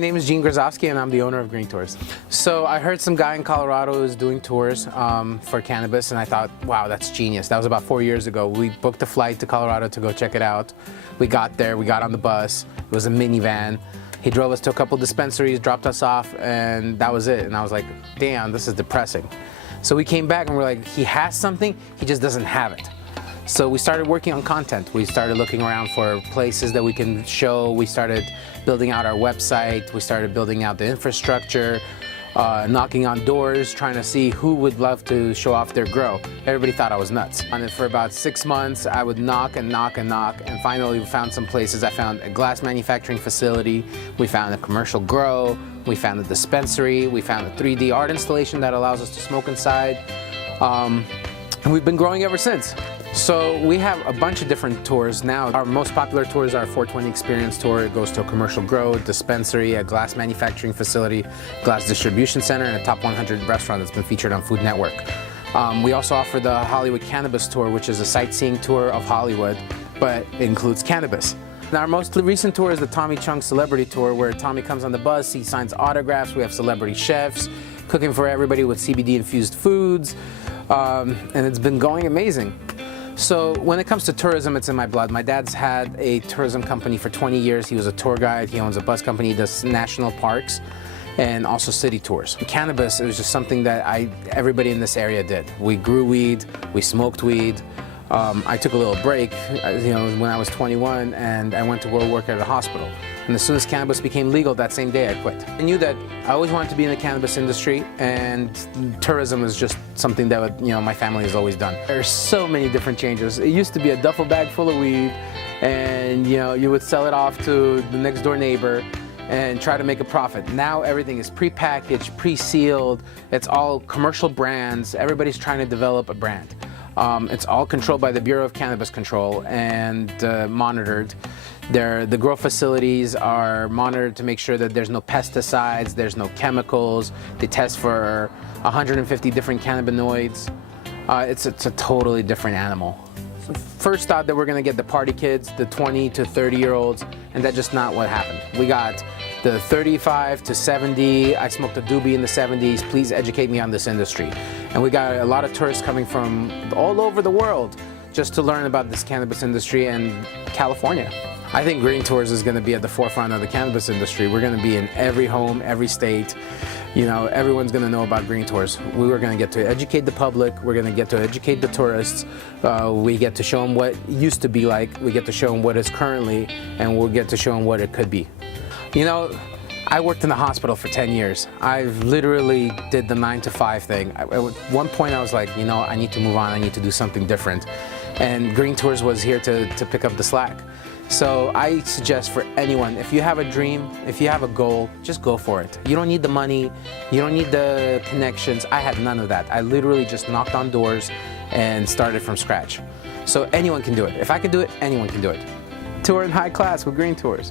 name is Gene Grozowski and I'm the owner of GreenTours. So I heard some guy in Colorado is doing tours for cannabis, and I thought, wow, that's genius. That was about 4 years ago. We booked a flight to Colorado to go check it out. We got there, we got on the bus. It was a minivan. He drove us to a couple dispensaries, dropped us off, and that was it. And I was like, damn, this is depressing. So we came back and we're like, he has something, he just doesn't have it. So we started working on content. We started looking around for places that we can show. We started building out our website. We started building out the infrastructure, knocking on doors, trying to see who would love to show off their grow. Everybody thought I was nuts. And for about 6 months, I would knock and knock and knock, and finally we found some places. I found a glass manufacturing facility. We found a commercial grow. We found a dispensary. We found a 3D art installation that allows us to smoke inside. And we've been growing ever since. So we have a bunch of different tours now. Our most popular tour is our 420 Experience tour. It goes to a commercial grow, dispensary, a glass manufacturing facility, glass distribution center, and a top 100 restaurant that's been featured on Food Network. We also offer the Hollywood Cannabis Tour, which is a sightseeing tour of Hollywood, but it includes cannabis. And our most recent tour is the Tommy Chung Celebrity Tour, where Tommy comes on the bus, he signs autographs. We have celebrity chefs cooking for everybody with CBD-infused foods, and it's been going amazing. So when it comes to tourism, it's in my blood. My dad's had a tourism company for 20 years. He was a tour guide. He owns a bus company. He does national parks and also city tours. Cannabis, it was just something that everybody in this area did. We grew weed. We smoked weed. I took a little break, when I was 21, and I went to go work at a hospital. And as soon as cannabis became legal, that same day I quit. I knew that I always wanted to be in the cannabis industry, and tourism is just something that my family has always done. There's so many different changes. It used to be a duffel bag full of weed, and you would sell it off to the next door neighbor and try to make a profit. Now everything is pre-packaged, pre-sealed. It's all commercial brands. Everybody's trying to develop a brand. It's all controlled by the Bureau of Cannabis Control and monitored. The grow facilities are monitored to make sure that there's no pesticides, there's no chemicals. They test for 150 different cannabinoids. It's a totally different animal. So first thought that we're gonna get the party kids, the 20 to 30-year-olds, and that's just not what happened. We got the 35 to 70, I smoked a doobie in the 70s, please educate me on this industry. And we got a lot of tourists coming from all over the world just to learn about this cannabis industry in California. I think GreenTours is going to be at the forefront of the cannabis industry. We're going to be in every home, every state. Everyone's going to know about GreenTours. We are going to get to educate the public. We're going to get to educate the tourists. We get to show them what it used to be like. We get to show them what is currently, and we'll get to show them what it could be. I worked in the hospital for 10 years. I've literally did the 9-to-5 thing. At one point I was like, I need to move on. I need to do something different. And GreenTours was here to pick up the slack. So I suggest for anyone, if you have a dream, if you have a goal, just go for it. You don't need the money. You don't need the connections. I had none of that. I literally just knocked on doors and started from scratch. So anyone can do it. If I can do it, anyone can do it. Tour in high class with GreenTours.